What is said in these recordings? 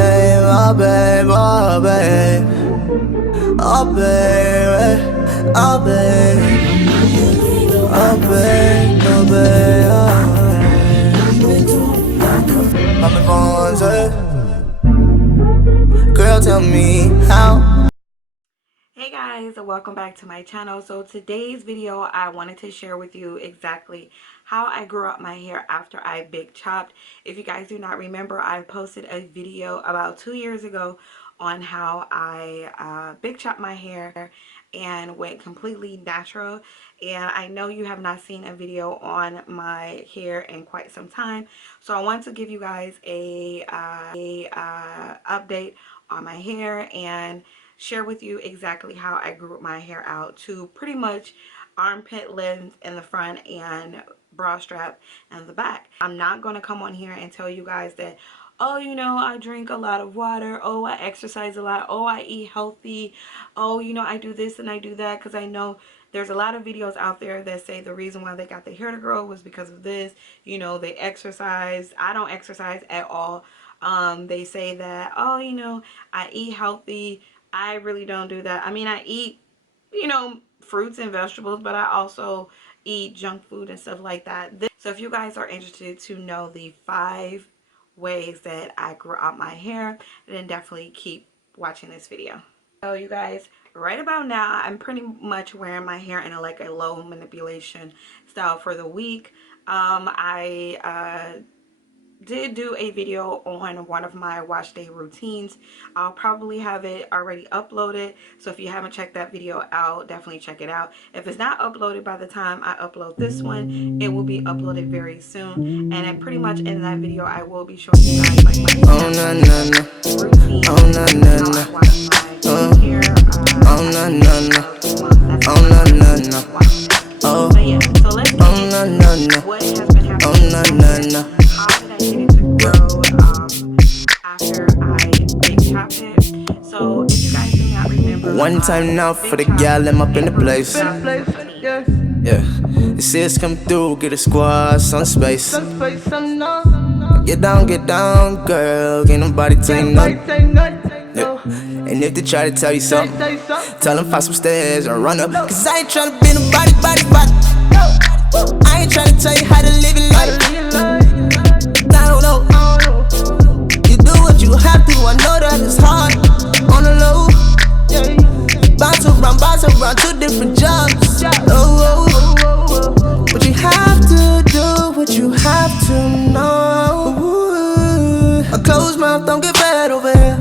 babe, oh babe, oh babe, oh babe, oh babe, oh babe, oh babe, oh babe. Girl, tell me how. Hey guys, welcome back to my channel. So today's video, I wanted to share with you exactly how I grew up my hair after I big chopped. If you guys do not remember, I posted a video about 2 years ago on how I big chopped my hair and went completely natural. And I know you have not seen a video on my hair in quite some time, so I want to give you guys a update on my hair and share with you exactly how I grew my hair out to pretty much armpit length in the front and bra strap in the back. I'm not going to come on here and tell you guys that, oh, you know, I drink a lot of water, oh, I exercise a lot, oh, I eat healthy, oh, you know, I do this and I do that, because I know there's a lot of videos out there that say the reason why they got their hair to grow was because of this. You know, they exercise. I don't exercise at all. They say that, oh, you know, I eat healthy. I really don't do that. I mean, I eat, you know, fruits and vegetables, but I also eat junk food and stuff like that. So if you guys are interested to know the 5 ways that I grew out my hair, then definitely keep watching this video. So you guys, right about now, I'm pretty much wearing my hair in like a low manipulation style for the week. I did do a video on one of my wash day routines. I'll probably have it already uploaded, so if you haven't checked that video out, definitely check it out. If it's not uploaded by the time I upload this one, it will be uploaded very soon. And then pretty much in that video, I will be showing you guys like my routine, how I wash my hair, so yeah, so let's get into what has been happening. How did I get it to grow after I big chopped it? So if you guys do not remember, One time now for the gal, I'm up in the place. Yeah, the sis come through, get a squad, some space. Get down, girl, ain't nobody tell you nothing. Yeah. And if they try to tell you something, tell them find some stairs or run up. Cause I ain't tryna be nobody, I ain't tryna tell you how to live your life. I don't know. You do what you have to, I know that it's hard. On the low, bounce around, 2 different jobs. Oh, but you have to do what you have to know. A closed mouth don't get fed over here.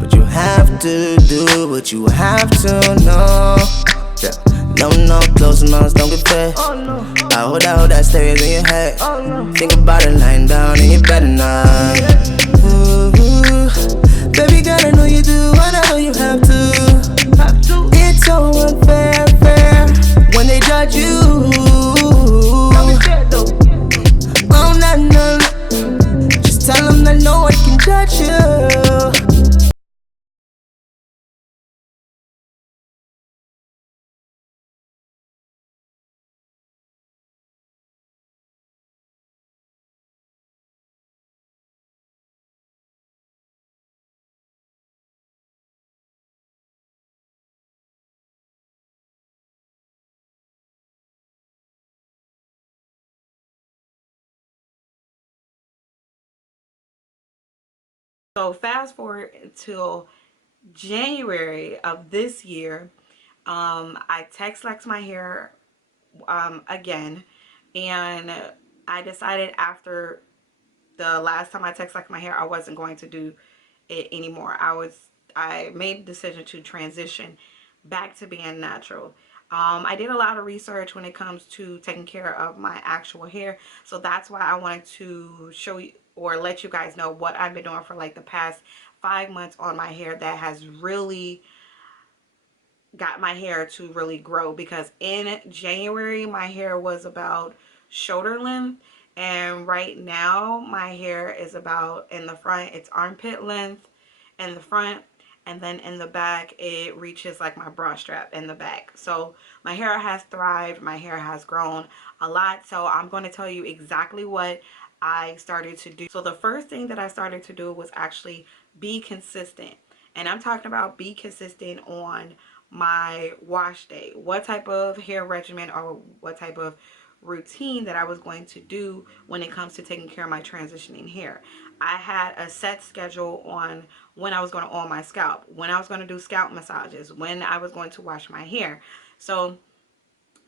But you have to do what you have to know. Yeah. No, closed mouths don't get fed. I hold that stays in your head. Think about it lying down and you better not. Ooh, baby girl, I know you do, and I know you have to. It's so unfair, when they judge you. Oh, no, just tell them that no one can judge you. So fast forward until January of this year, I texlaxed my hair again, and I decided after the last time I texlaxed my hair, I wasn't going to do it anymore. I made the decision to transition back to being natural. I did a lot of research when it comes to taking care of my actual hair, so that's why I wanted to show you or let you guys know what I've been doing for like the past 5 months on my hair that has really got my hair to really grow. Because in January my hair was about shoulder length, and right now my hair is about, in the front it's armpit length in the front, and then in the back it reaches like my bra strap in the back. So my hair has thrived, my hair has grown a lot. So I'm going to tell you exactly what I started to do. So the first thing that I started to do was actually be consistent. And I'm talking about be consistent on my wash day. What type of hair regimen or what type of routine that I was going to do when it comes to taking care of my transitioning hair. I had a set schedule on when I was going to oil my scalp, when I was going to do scalp massages, when I was going to wash my hair. So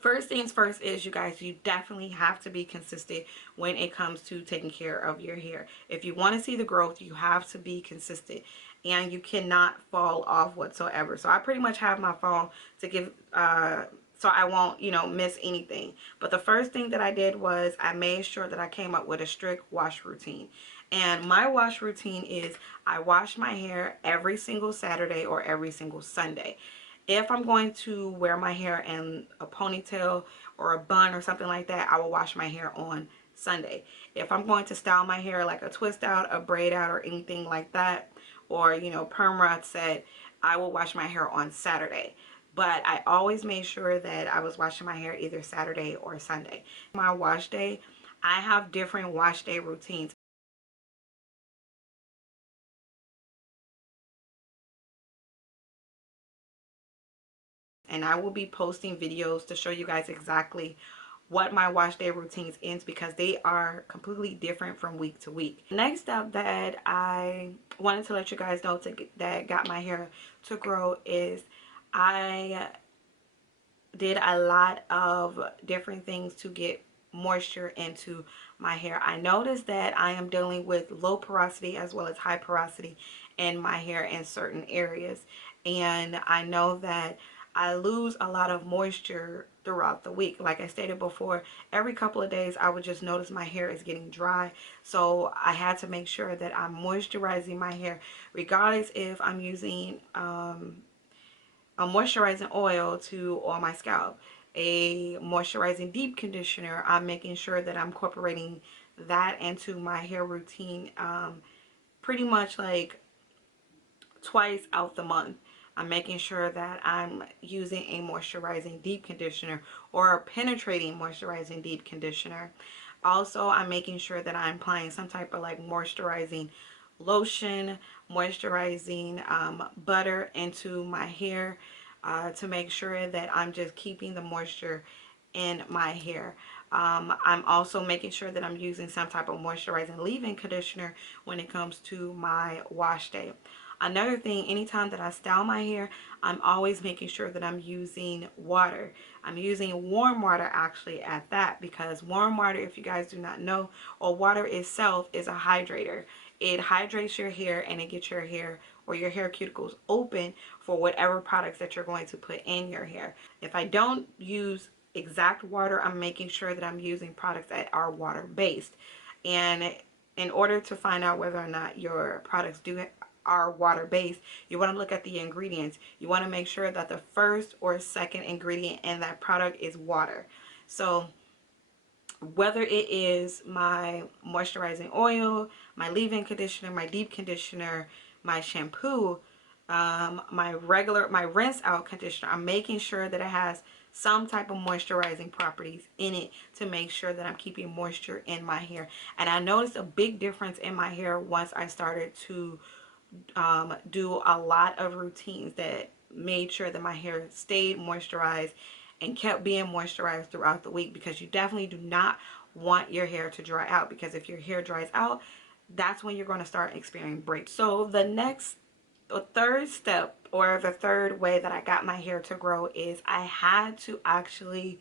first things first is, you guys, you definitely have to be consistent when it comes to taking care of your hair. If you want to see the growth, you have to be consistent, and you cannot fall off whatsoever. So I pretty much have my phone to give so I won't, you know, miss anything. But the first thing that I did was I made sure that I came up with a strict wash routine. And my wash routine is I wash my hair every single Saturday or every single Sunday. If I'm going to wear my hair in a ponytail or a bun or something like that, I will wash my hair on Sunday. If I'm going to style my hair like a twist out, a braid out, or anything like that, or, you know, perm rod set, I will wash my hair on Saturday. But I always made sure that I was washing my hair either Saturday or Sunday. My wash day, I have different wash day routines. And I will be posting videos to show you guys exactly what my wash day routines is, because they are completely different from week to week. Next up that I wanted to let you guys know that got my hair to grow is I did a lot of different things to get moisture into my hair. I noticed that I am dealing with low porosity as well as high porosity in my hair in certain areas, and I know that I lose a lot of moisture throughout the week. Like I stated before, every couple of days I would just notice my hair is getting dry, so I had to make sure that I'm moisturizing my hair regardless if I'm using a moisturizing oil to oil my scalp, a moisturizing deep conditioner. I'm making sure that I'm incorporating that into my hair routine pretty much like twice out the month. I'm making sure that I'm using a moisturizing deep conditioner or a penetrating moisturizing deep conditioner. Also, I'm making sure that I'm applying some type of like moisturizing lotion, moisturizing butter into my hair to make sure that I'm just keeping the moisture in my hair. I'm also making sure that I'm using some type of moisturizing leave-in conditioner when it comes to my wash day. Another thing, anytime that I style my hair, I'm always making sure that I'm using water. I'm using warm water actually at that, because warm water, if you guys do not know, or water itself is a hydrator. It hydrates your hair and it gets your hair or your hair cuticles open for whatever products that you're going to put in your hair. If I don't use exact water, I'm making sure that I'm using products that are water based. And in order to find out whether or not your products are water based, you want to look at the ingredients. You want to make sure that the first or second ingredient in that product is water. So whether it is my moisturizing oil, my leave-in conditioner, my deep conditioner, my shampoo, my rinse out conditioner, I'm making sure that it has some type of moisturizing properties in it to make sure that I'm keeping moisture in my hair. And I noticed a big difference in my hair once I started to do a lot of routines that made sure that my hair stayed moisturized and kept being moisturized throughout the week, because you definitely do not want your hair to dry out, because if your hair dries out, that's when you're going to start experiencing breaks. So the third step, or the third way that I got my hair to grow, is I had to actually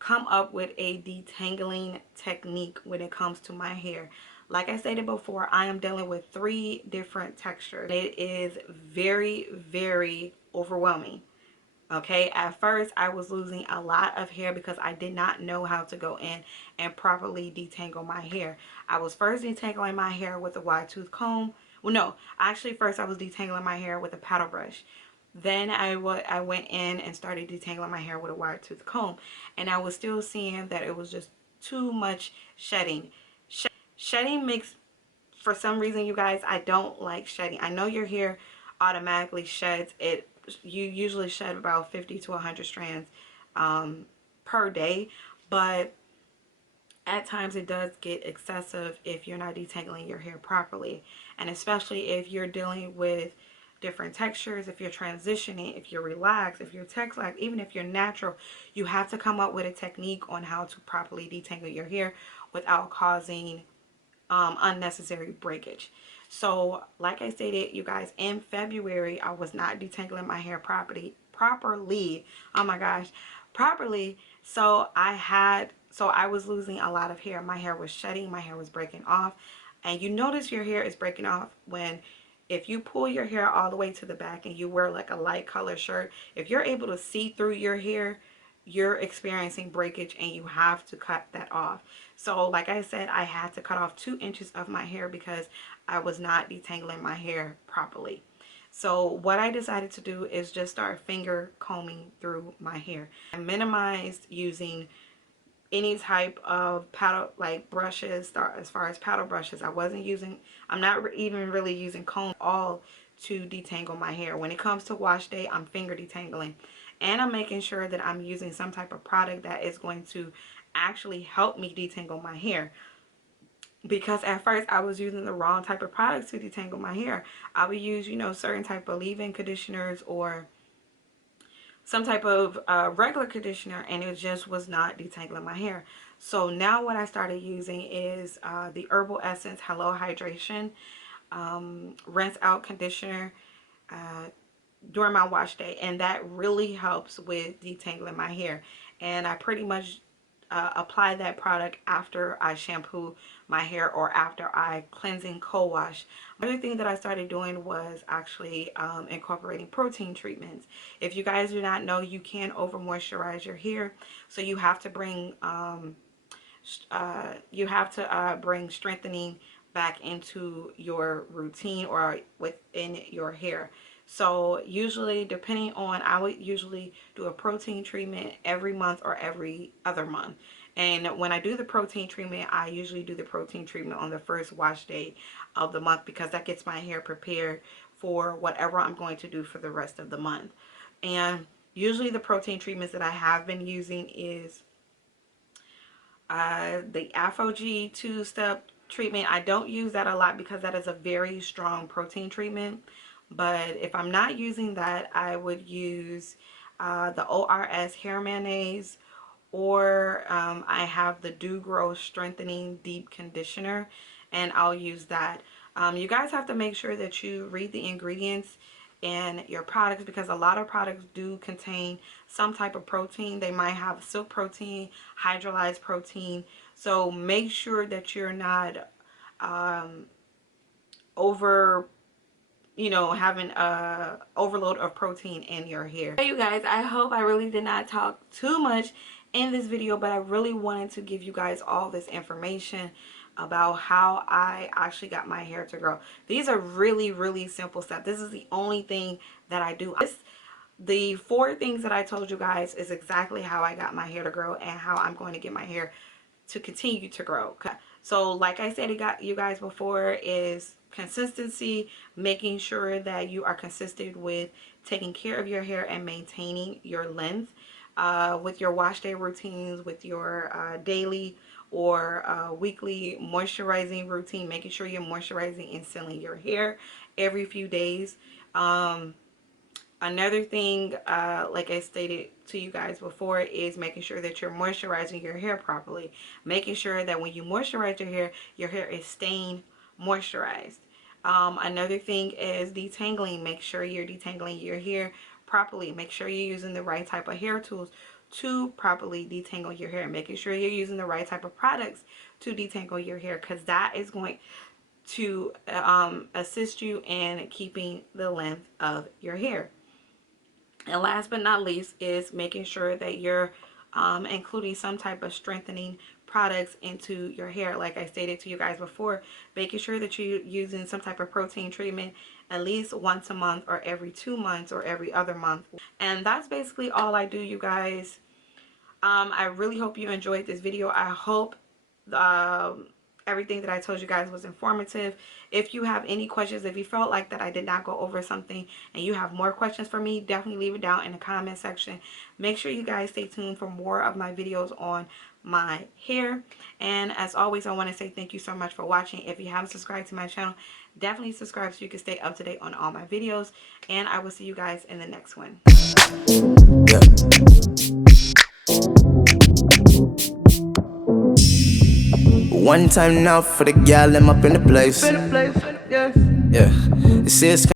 come up with a detangling technique when it comes to my hair. Like I stated before, I am dealing with 3 different textures. It is very, very overwhelming. Okay, at first I was losing a lot of hair because I did not know how to go in and properly detangle my hair. I was first detangling my hair with a wide tooth comb. Well, no, actually first I was detangling my hair with a paddle brush. Then I went in and started detangling my hair with a wide tooth comb, and I was still seeing that it was just too much shedding. Shedding makes, for some reason, you guys, I don't like shedding. I know your hair automatically sheds. You usually shed about 50 to 100 strands per day, but at times it does get excessive if you're not detangling your hair properly, and especially if you're dealing with different textures, if you're transitioning, if you're relaxed, if you're texlaxed, even if you're natural. You have to come up with a technique on how to properly detangle your hair without causing unnecessary breakage. So like I stated, you guys, in February I was not detangling my hair properly. Oh my gosh, properly. So I was losing a lot of hair. My hair was shedding, my hair was breaking off. And you notice your hair is breaking off when, if you pull your hair all the way to the back and you wear like a light color shirt, if you're able to see through your hair, you're experiencing breakage and you have to cut that off. So like I said, I had to cut off 2 inches of my hair because I was not detangling my hair properly. So what I decided to do is just start finger combing through my hair. I minimized using any type of paddle, like brushes. As far as paddle brushes, I'm not even really using comb at all to detangle my hair. When it comes to wash day, I'm finger detangling, and I'm making sure that I'm using some type of product that is going to actually help me detangle my hair. Because at first I was using the wrong type of products to detangle my hair. I would use, you know, certain type of leave-in conditioners or some type of regular conditioner, and it just was not detangling my hair. So now what I started using is the Herbal Essence Hello Hydration rinse out conditioner during my wash day, and that really helps with detangling my hair. And I pretty much apply that product after I shampoo my hair or after I cleansing co-wash. Another thing that I started doing was actually incorporating protein treatments. If you guys do not know, you can over moisturize your hair, so you have to bring bring strengthening back into your routine or within your hair. So usually, depending on, I would usually do a protein treatment every month or every other month. And when I do the protein treatment, I usually do the protein treatment on the first wash day of the month, because that gets my hair prepared for whatever I'm going to do for the rest of the month. And usually the protein treatments that I have been using is the Afro G 2-step treatment. I don't use that a lot because that is a very strong protein treatment. But if I'm not using that, I would use the ORS hair mayonnaise, or I have the Gro Strengthening Deep Conditioner, and I'll use that. You guys have to make sure that you read the ingredients in your products, because a lot of products do contain some type of protein. They might have silk protein, hydrolyzed protein. So make sure that you're not over, you know, having a overload of protein in your hair. Hey you guys, I hope I really did not talk too much in this video, but I really wanted to give you guys all this information about how I actually got my hair to grow. These are really simple steps. This is the only thing that I do. The 4 things that I told you guys is exactly how I got my hair to grow and how I'm going to get my hair to continue to grow. So like I said, you guys before, is consistency, making sure that you are consistent with taking care of your hair and maintaining your length with your wash day routines, with your daily or weekly moisturizing routine, making sure you're moisturizing and sealing your hair every few days. Another thing, like I stated to you guys before, is making sure that you're moisturizing your hair properly. Making sure that when you moisturize your hair is staying moisturized. Another thing is detangling. Make sure you're detangling your hair properly. Make sure you're using the right type of hair tools to properly detangle your hair. Making sure you're using the right type of products to detangle your hair, because that is going to assist you in keeping the length of your hair. And last but not least is making sure that you're including some type of strengthening products into your hair. Like I stated to you guys before, making sure that you're using some type of protein treatment at least once a month or every 2 months or every other month. And that's basically all I do, you guys. I really hope you enjoyed this video. I hope everything that I told you guys was informative. If you have any questions, if you felt like that I did not go over something and you have more questions for me, definitely leave it down in the comment section. Make sure you guys stay tuned for more of my videos on my hair. And as always, I want to say thank you so much for watching. If you haven't subscribed to my channel, definitely subscribe so you can stay up to date on all my videos. And I will see you guys in the next one. Yeah. One time now for the gal, I'm up in the place. Yeah. This is